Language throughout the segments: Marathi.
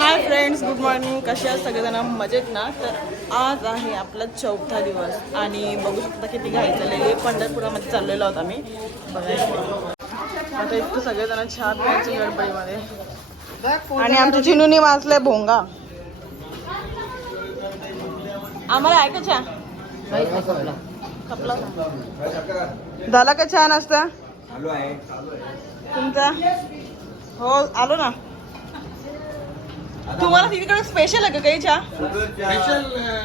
Hi friends good morning. कसे आहात सगळेजण? मजेत ना? तर आज आहे आपला चौथा दिवस आणि बघू शकता किती घाई चाललेली पंढरपुरामध्ये चाललेलो आहोत आम्ही. आता इतकं सगळेजण छान प्यायची गडबडीमध्ये. आणि आमच्या चिनूने वाचलंय भोंगा. आम्हाला ऐका छान खपला झाला का छान नाश्ता? तुमचा? हो आलो ना. तुम्हाला तिकडे स्पेशल आहे का काही चहा? स्पेशल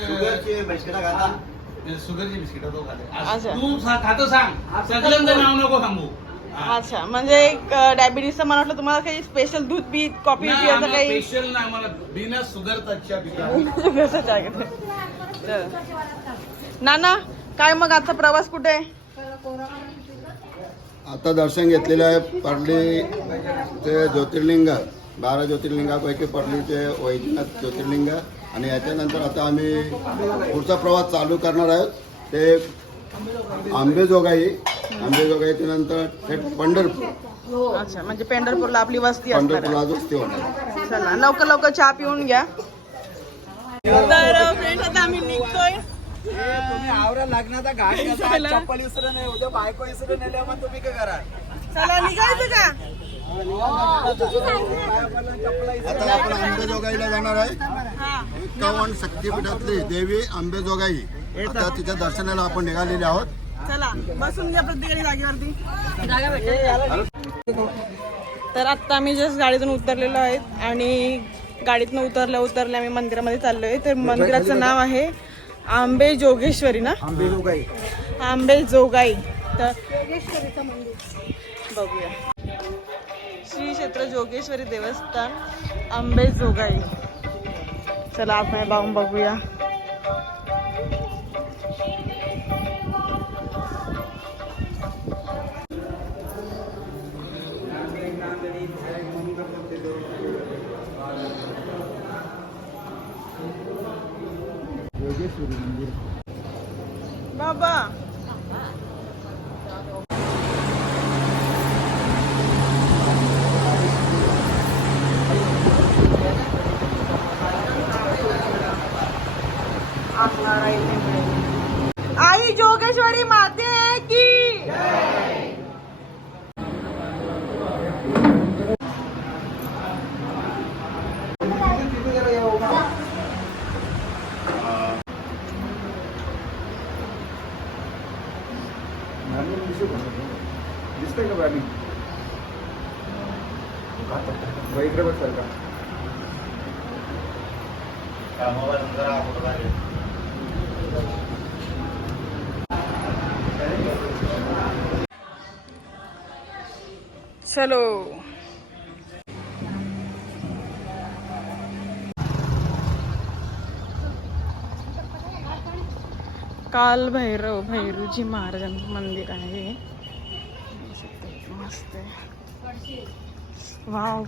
शुगरचे बिस्किटा खाता. शुगरची बिस्किट तो खाते. अच्छा. तू सा- खातो सांग. सगळ्यांचं नाव नको सांगू. हा. अच्छा म्हणजे डायबिटीसचं मला वाटलं तुम्हाला काही स्पेशल दूध बी कॉफी नाही, बी असं आम्हाला काही स्पेशल नाही आम्हाला बिना चहा. नाना काय मग आजचा प्रवास कुठे आहे? आता दर्शन घेतलेलं आहे पडली ते ज्योतिर्लिंग. बारा ज्योतिर्लिंगापैकी पडलीचे वैद्यनाथ ज्योतिर्लिंग. आणि याच्यानंतर आता आम्ही पुढचा प्रवास चालू करणार आहोत. ते आंबेजोगाई आंबेजोगाईच्या नंतर थेट पंढरपूर. अच्छा म्हणजे पेंढरपूरला आपली वस्ती पंढरपूरला. वस्ती होणार चला लवकर लवकर चहा पिऊन घ्या. तर फ्रेंड्स आता आम्ही निघतोय. आवरा लागणार गाडी चला. चप्पल इसरून उद्या बायको इसरून तुम्ही काय करा चला निघायचं का? आता आपण आंबेजोगाईला जाणार आहे. हा एक्कावन्न शक्तीपीठातली देवी आंबेजोगाई. आता तिच्या दर्शनाला आपण निघालेले आहोत. चला बसून घ्या प्रत्येकाने जागेवरती. तर आत्ता आम्ही जस्ट गाडीतून उतरलेलो आहेत आणि गाडीतनं उतरल्या उतरल्या आम्ही मंदिरामध्ये चाललोय. तर मंदिराचं नाव आहे आंबे जोगेश्वरी ना? आंबेजोगाई. आंबे जोगाई तर बघूया. श्री क्षेत्र जोगेश्वरी देवस्थान आंबेजोगाई चला आपण बाहून बघूया. बाबा आई जोगेश्वरी माते की दिसतंय का प्राणी इकडे बसाल का चलो. काल भैरव भैरूजी महाराजांचं मंदिर आहे मस्त आहे. वाव.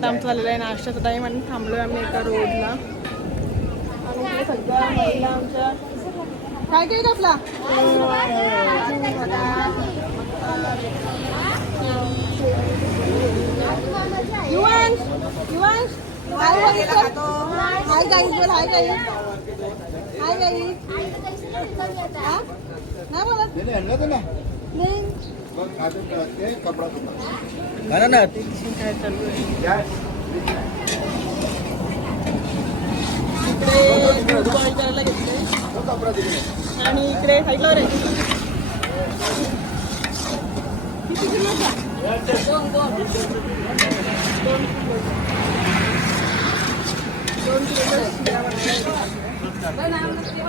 आता आमचं झालेलं आहे. नाश्त्याचा टाईम आणि थांबलोय आम्ही एका रोडला. आणि इकडे सगळ्या महिला आमच्या काय काय आपला? Yuvansh Yuvansh hi hi guys बोल हाय गाईज हाय गाईज हा? नाही बोलत. नाही, ना कपडा ना. इकडे करायला कपडा आणि इकडे साईडला रे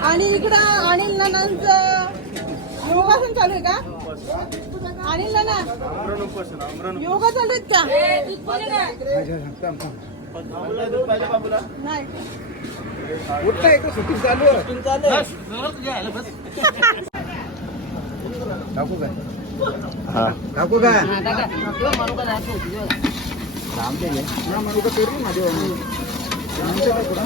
आणि इकडं अनिल नानांचं योगासन चालू आहे का? अनिल नाना योगा चालू आहेत का नाही. उठता इकडे सुट्टी चालू आहे. टाकू काय? टाकू काय? रामदेव आहे. ना, मनुका पेरू ना, देवा. आमच्या काय पुढं?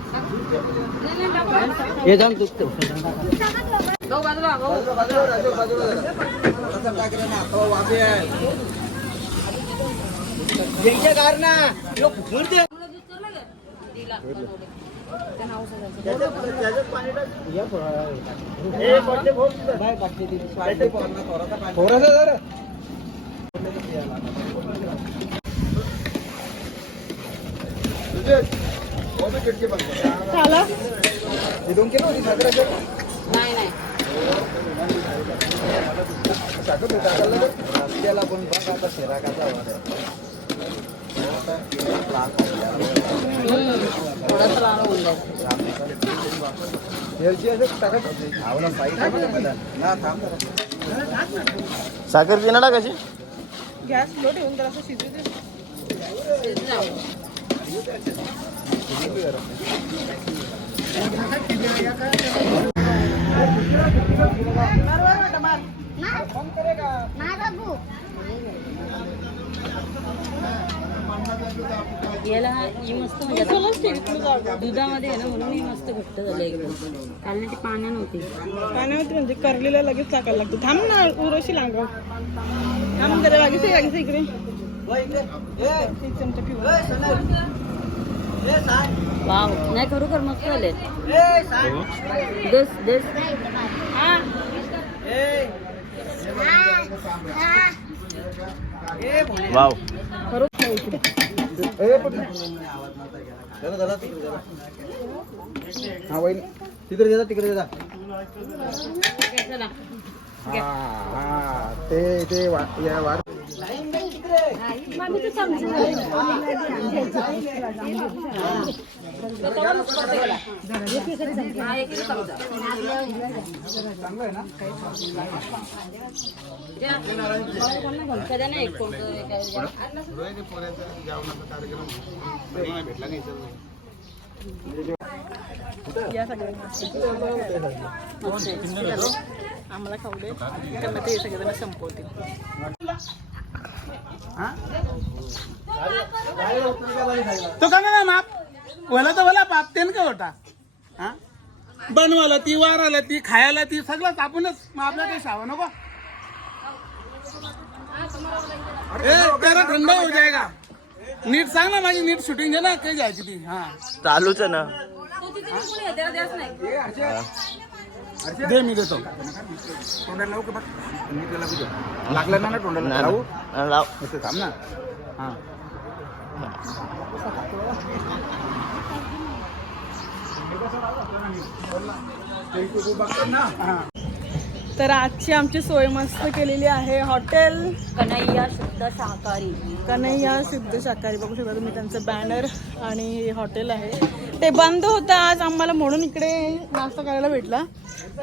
थोडासा जरा तुझे वो भी थोडासा जरा तुझे झालं? हे दोन किलो होती साखर नाही नाही. साखर टाकायला त्याला पण बघ आता आवला पाहिजे ना कशी? गॅस लो ठेवून जरा असं शिजू दे. याला ही मस्त म्हणजे दुधामध्ये आहे ना म्हणून ही मस्त घट्ट झालं एकदम कारण ती पाण्या नव्हती. पाण्यावरती म्हणजे करलेला लगेच टाकायला लागतो. थांब ना उरशी लांगव. थांब जरा लागेच इकडे. चमचा पिऊ. वाव. नाही खरोखर मस्त झाले. देस देस. वाव. ए, पण- जरा, जरा, तिकडे. हा जा तिकडे जा. हा हा ते ते वा- या वाढ आम्हाला खाऊ दे. त्यांना ते सगळेजण संपवतील. तो का ना माप. वला तर वला पाप तेन का होता? हा? बनवायला ती वाराला ती खायला ती सगळंच आपणच. मग आपल्या काही सावं नको. ए तेरा थंड हो जाएगा नीट सांग ना माझी नीट शूटिंग आहे ना काही जायची ती. हा. चालूच आहे ना. दे मी देतो. तोंडाला लावू का बघ मी त्याला बघू. लागलं ना ना तोंडाला? ना, लावू. लाव. इथे थांब ना. हा. तर आजची आमची सोय मस्त केलेली आहे. हॉटेल कन्हैया शुद्ध शाकाहारी. कन्हैया सिद्ध शाकाहारी. बघू शकता तुम्ही त्यांचं बॅनर आणि हे हॉटेल आहे. ते बंद होतं आज आम्हाला म्हणून इकडे नाश्ता करायला भेटला.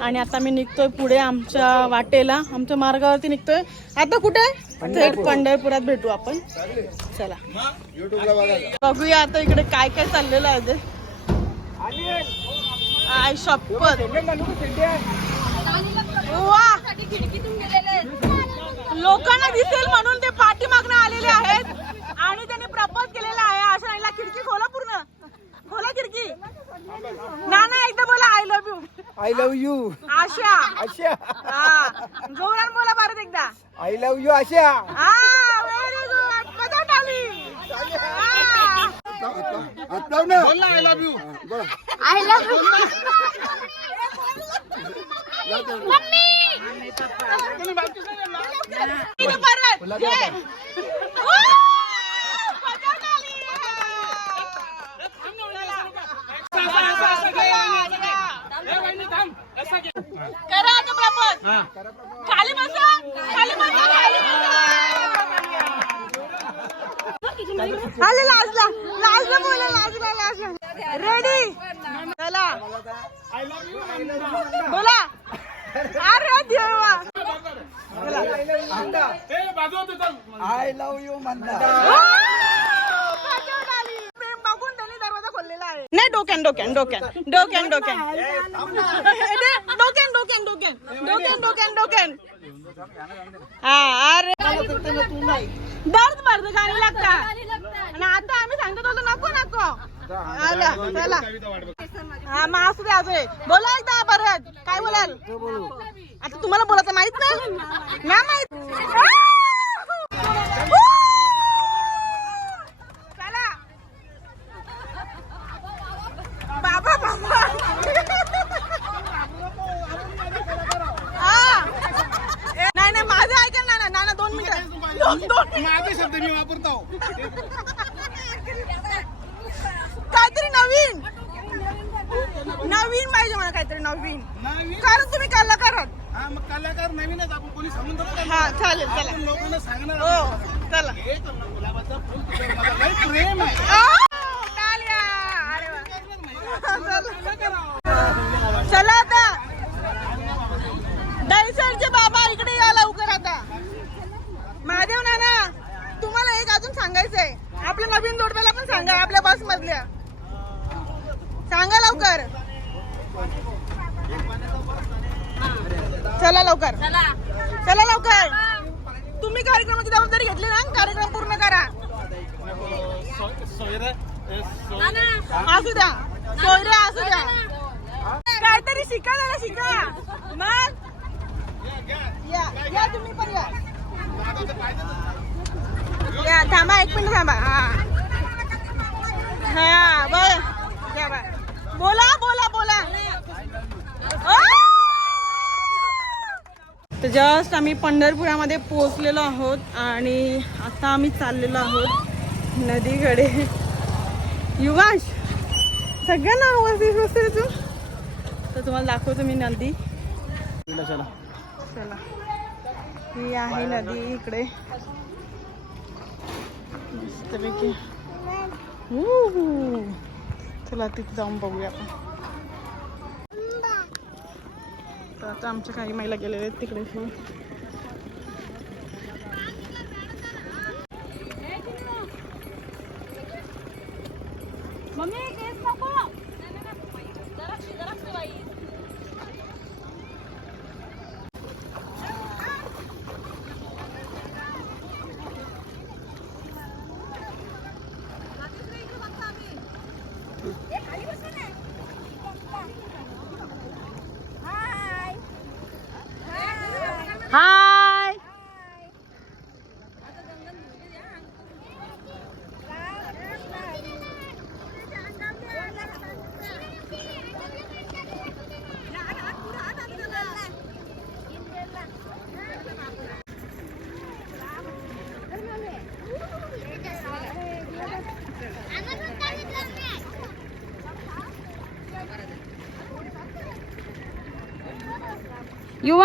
आणि आता मी निघतोय पुढे आमच्या वाटेला. आमच्या मार्गावरती निघतोय. आता कुठे? थेट पंढरपुरात भेटू आपण. चला. बघूया आता इकडे काय काय चाललेलं आहे. आय शपथ. लोकांना दिसेल म्हणून ते पाठीमागनं आलेले आहेत आणि त्यांनी प्रपोज केलेला आहे असं नाही खिडकी खोला पूर्ण खोला खिडकी ना ना एकदा बोला I love you I love you Asha. Asha. हा. जोरान बोला परत एकदा. I love you Asha. हा व्हेरी गुड पदट आली. हा. आता ना बोल ना I love you I love you परत. ये. वा! पदट आली. करा आता प्रपोज. खाली बसा. खाली बसा. खाली बसा. आले लाजला. लाजला बोला लाजला लाजला. रेडी चला. आय लव्ह यू बोला. अरे देवा. ए बाजू होते चल. आय लव्ह यू म्हणता प्रेम बघून त्यांनी दरवाजा खोललेला आहे नाही डोक्यान डोक्यान डोक्यान. डोक्यान डोक्यान. डोक्यान डोक्यान डोक्यान. डोक्यान डोक्यान डोक्यान. हा अरे. दर्द मर्द गाणी लागता आणि आता आम्ही सांगतो तो नको नको. आला चला. हा मग असू दे असू दे बोला एकदा परत. काय बोलाल? आता तुम्हाला बोलायचं माहीत नाही? ना माहीत चला बाबा बाबा हा. ए, नाही नाही माझं ऐका ना ना ना दोन मिनिटं दोन दोन माझे शब्द मी वापरतो. काहीतरी नवीन. नवीन पाहिजे मला काहीतरी नवीन. नवीन? कारण तुम्ही कलाकारत हा मग कलाकार नवीनच आपण कोणी सांगून? हा चालेल चला. लोकांना सांगणार हो चला. हे तर ना गुलाबाचं फुल तुझ्यावर मला लय प्रेम आहे आ, टाळ्या. अरे वा. चला. चला आता दहीसरचे बाबा इकडे या लवकर आता महादेव नाना तुम्हाला एक अजून सांगायचंय आपल्या नवीन जोडप्याला पण सांगा आपल्या बस मधल्या सांगा लवकर चला लवकर. चला. लवकर. तुम्ही कार्यक्रमाची जबाबदारी घेतली ना कार्यक्रम पूर्ण करा. असू द्या. सोयरे असू द्या. काहीतरी शिका जरा शिका. मग? या या तुम्ही पण या. थांबा एक मिनिट थांबा. हा. हा बर. बोला बोला बोला! तर जस्ट आम्ही पंढरपुरामध्ये पोहोचलेलो आहोत आणि आता आम्ही चाललेलो आहोत नदीकडे. युवांश सगळ्यांना आवाज येत असेल तू? तर तुम्हाला दाखवतो मी नदी. चला. चला. ही आहे नदी इकडे. मस्तपैकी. चला तिथे जाऊन बघूया आपण. तर आता आमच्या काही महिला गेलेल्या आहेत तिकडे ಯುವ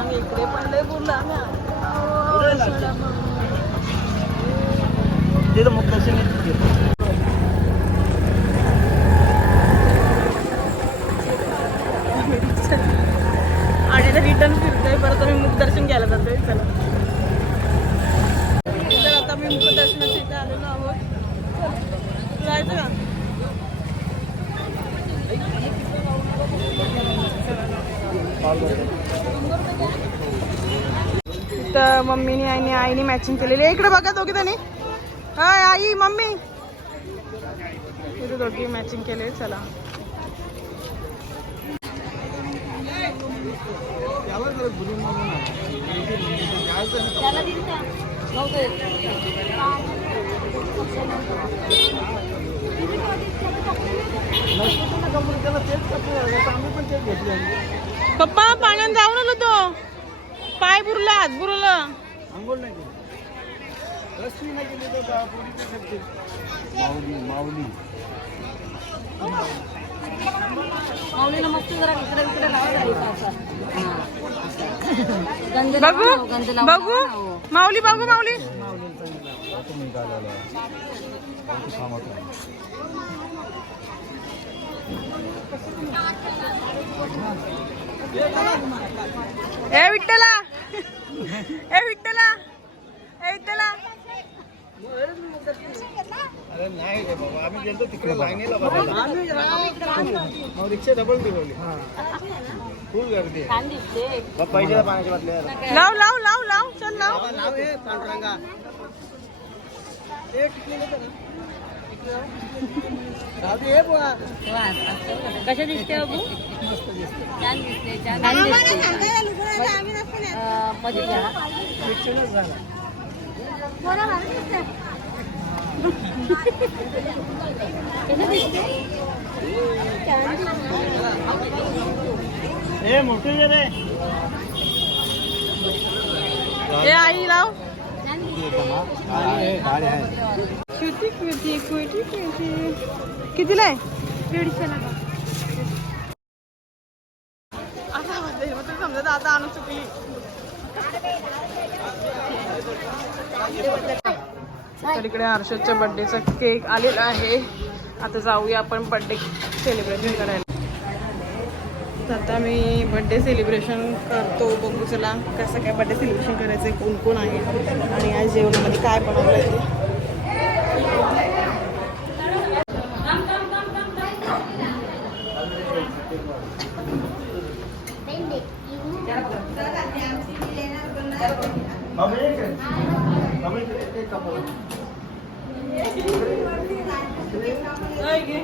आम्ही इकडे पण लय बोललो आम्ही मुख दर्शन घेतो आणि आता रिटर्न फिरतोय परत आम्ही मुखदर्शन घ्यायला जातोय चला तर आता मी मुखदर्शनाच्या इथे आलेलो आहोत चला. जायचं का तर मम्मीने आणि आईने मॅचिंग केलेली आहे. इकडे बघा दोघी त्यांनी हाय आई मम्मी. इथे दोघी मॅचिंग केले चला. पप्पा पाण्यात जाऊन आलो तो. पाय बुरला हात बुरला. आंघोळ नाही केली. रस्ती नाही केली तर का पोरीचं शकते माऊली माऊली. माऊलीला जरा इकडे इकडे. हा. बघू हो, बघू. हो. माऊली बघू माऊली. ए विठ्ठला. ए विठ्ठला. ए विठ्ठला. अरे नाही रे बाबा आम्ही गेलो तिकडे लाईनीला बसायला मग रिक्षा डबल दिवली. फुल गर्दी दिसते. पहिल्या पाण्याच्या बाटल्या लाव लाव लाव लाव चल लाव. नाव आहे पांडुरंगा कशा दिसते बाबू छान दिसते छान दिसते अं, मध्ये घ्या कशा दिसते ए मोठे रे ए आई लाव गाडी आहे किती किती किती किती कितीला आहे दीडशेला आता वाजले, मग तुला समजत आता आणून चुकली तर इकडे हर्षदच्या बर्थडेचा केक आलेला आहे आता जाऊया आपण बर्थडे सेलिब्रेशन करायला तर आता मी बर्थडे सेलिब्रेशन करतो बघू चला कसं काय बर्थडे सेलिब्रेशन करायचं कोण कोण आहे आणि आज जेवणामध्ये काय बनवलं आहे ते आमची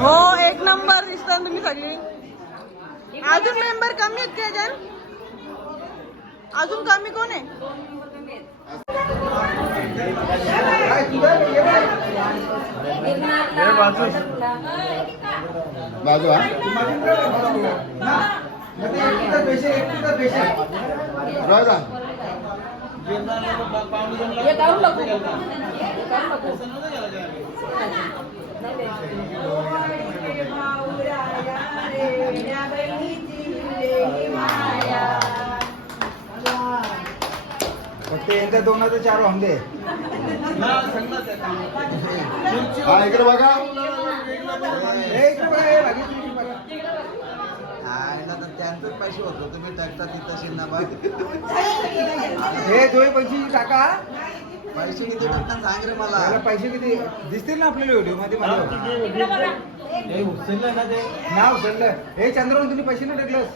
हो एक नंबर दिसतात तुम्ही सगळी. अजून मेंबर कमी आहेत का याच्यात? अजून कमी कोण आहे? बाजू. हा? राहू द्या. फक्त यांच्या दोनाचं चार वांदे हा इकडे बघा. त्यांचं पैसे होतो. तुम्ही टाकता तिथं शिन्नाबाद हे दोन पैसे टाका. पैसे किती टाकता सांग रे मला. पैसे किती? दिसतील ना आपल्याला व्हिडिओमध्ये? माझ्या नाव उचललं. हे चंद्रवरून तुम्ही पैसे नाही टाकलंस?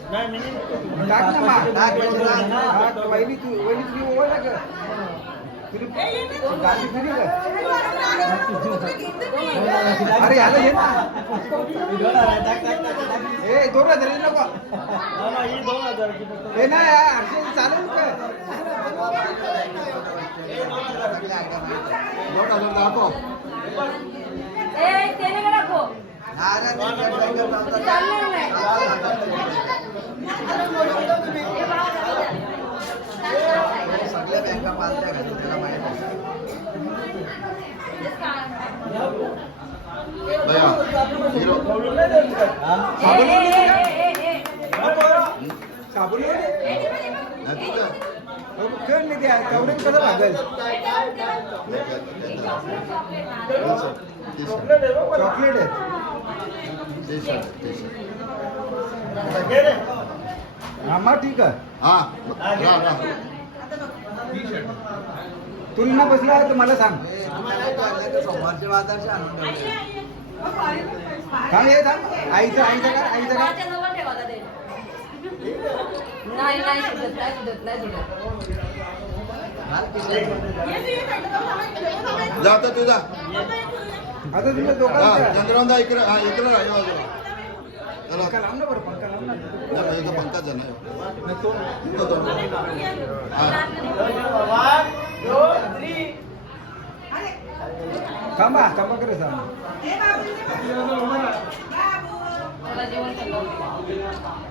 टाक ना मा टाक पैसे टाक. वहिनी तू वहिनी तुम्ही ओळख का? तुम्ही गाडी खाली का? अरे याला ये ना. ए दोन हजार हे नको. हे ना हर्षे चालेल का? दोन हजार दाखव सगळ्या बँका पालत्या घालून त्याला माहिती साबण? खेळ तेवढे कसं शर्ट चॉकलेट आहे हा मग ठीक आहे. हा राह तुला बसला तर मला सांग. ये थांब. आईचं आईचं काय आईचं काय? नाही नाही सुटत नाही सुटत नाही सुटत. जा आता तुझा आता तुमच्या हा दोघांचं चंद्रवंदा इकडे हा इकडे राह यो, यो. चला. पंखा लाव ना बरं पंखा लाव ना. नाही, इथं पंकज आहे ना. तो. हा. थांबा थांबा करे सांग जेवण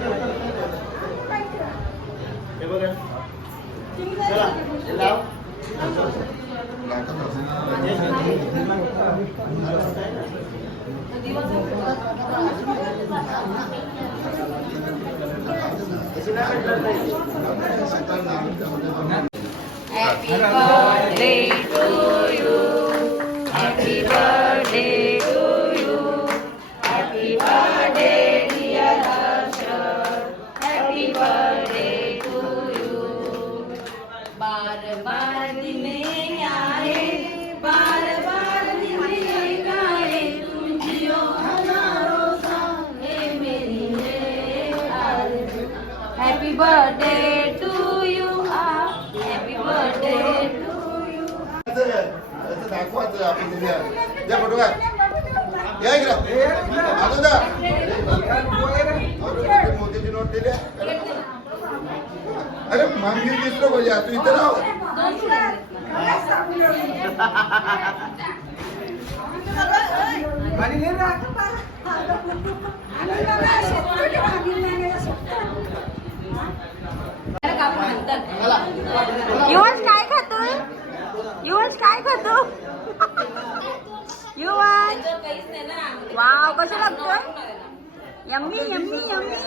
आपण दिल्या फोटो काय या इकडं. अरे, मोदीची नोट दिली आहे. अरे मागणी दिसलो पाहिजे तू इथं राह. नाही ना युवश काय खातो खातो युवश वाव कसं लागतं? Yummy yummy yummy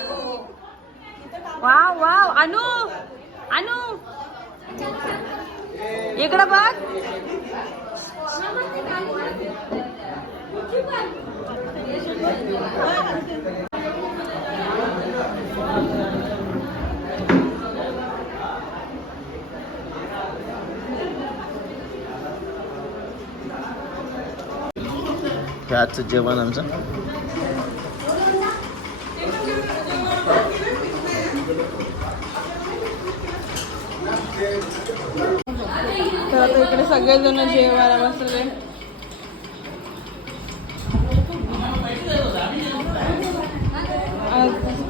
wow wow Anu Anu. इकडं बघ. हे आजचं जेवण आमचं. तर आता इकडे सगळेजण जेवायला बसले.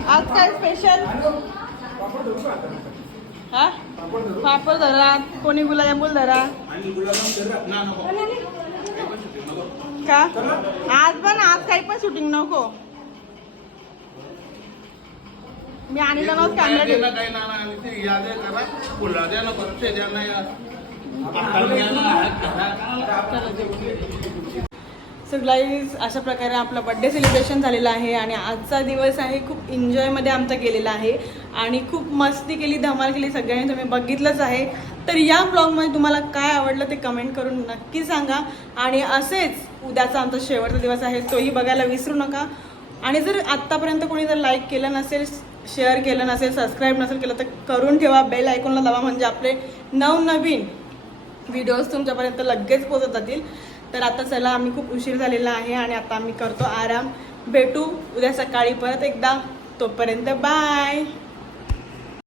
आज काय स्पेशल हा? पापड धरा कोणी गुलाबजामुन धरा? का? आज पण आज काही पण शूटिंग नको. मी आणि सो गाईज अशा प्रकारे आपला बड्डे सेलिब्रेशन झालेला आहे आणि आजचा दिवस आहे खूप एन्जॉयमध्ये आमचा गेलेला आहे. आणि खूप मस्ती केली धमाल केली सगळ्यांनी तुम्ही बघितलंच आहे. तर या ब्लॉगमध्ये तुम्हाला काय आवडलं ते कमेंट करून नक्की सांगा. आणि असेच उद्याचा आमचा शेवटचा दिवस आहे तोही बघायला विसरू नका. आणि जर आत्तापर्यंत कोणी जर लाईक केलं नसेल शेअर केलं नसेल सबस्क्राईब नसेल केलं तर करून ठेवा. बेल ऐकूनला दाबा म्हणजे आपले नवनवीन व्हिडिओज तुमच्यापर्यंत लगेच पोहोचत जातील. तर आता चला आम्ही खूप उशीर झालेला आहे आणि आता आम्ही करतो आराम. भेटू उद्या सकाळी परत एकदा. तोपर्यंत बाय